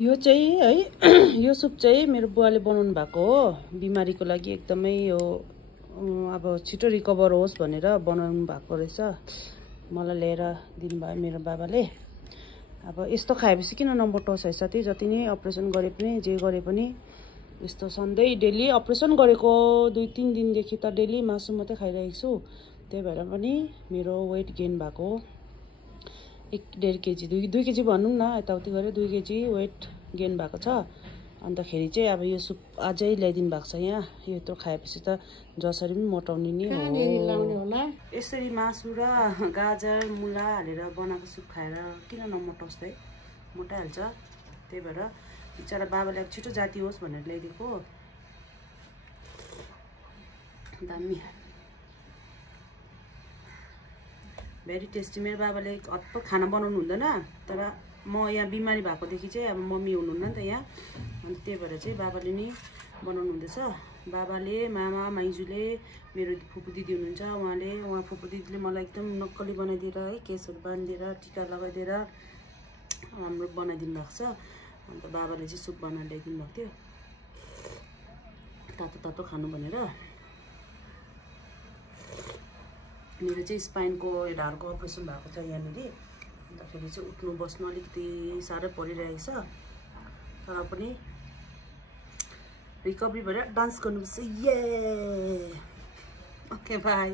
यो चाहिँ है यो सुप चाहिँ मेरो बुवाले बनाउनु भएको हो। बिमारीको लागि एकदमै यो अब छिटो रिकभर होस् भनेर बनाउनु भएको रहेछ। मलाई लिएर दिनुभयो मेरो बाबाले। अब यस्तो खाएपछि किन नमोटाउँछ है साथी, जति नै अपरेसन गरे पनि जे गरे पनि यस्तो सधैँ डेली अपरेसन गरेको 2-3 दिनदेखि त डेली मासु मात्रै खाइरहेको छु। त्यही भएर पनि मेरो वेट गेन भएको 1.5 केजी 2 केजी भनौँ न, यताउति गरे 2 केजी वेट गेन भएको छ। अन्तखेरि चाहिँ अब यो सुप अझै ल्याइदिनु भएको छ यहाँ। यो यत्रो खाएपछि त जसरी पनि मोटाउने नै हो। यसरी मासु र गाजर मुला हालेर बनाएको सुप खाएर किन नमोटाउँछ है, मोटाइहाल्छ। त्यही भएर बिचरा बाबाले छिटो जाती होस् भनेर ल्याइदिएको। दामी, भेरी टेस्टी। मेरो बाबाले हतपत खाना बनाउनु हुँदैन, तर म यहाँ बिमारी भएकोदेखि चाहिँ अब मम्मी हुनुहुन्न नि त यहाँ, अनि त्यही भएर चाहिँ बाबाले नै बनाउनु हुँदैछ। बाबाले, मामा माइजूले, मेरो फुपू दिदी हुनुहुन्छ, उहाँ फुपू दिदीले मलाई एकदम नक्कली बनाइदिएर है, केसहरू बाँधिदिएर टिका लगाइदिएर राम्रो बनाइदिनु भएको छ। अन्त बाबाले चाहिँ सुप बनाएर ल्याइदिनु भएको थियो, तातो तातो खानु भनेर। मेरो चाहिँ स्पाइनको ढाडको अपरेसन भएको छ यहाँनिर, अन्तखेरि चाहिँ उठ्नु बस्नु अलिकति साह्रै परिरहेको छ, तर पनि रिकभरी भएर डान्स गर्नुपर्छ। ये ओके बाई।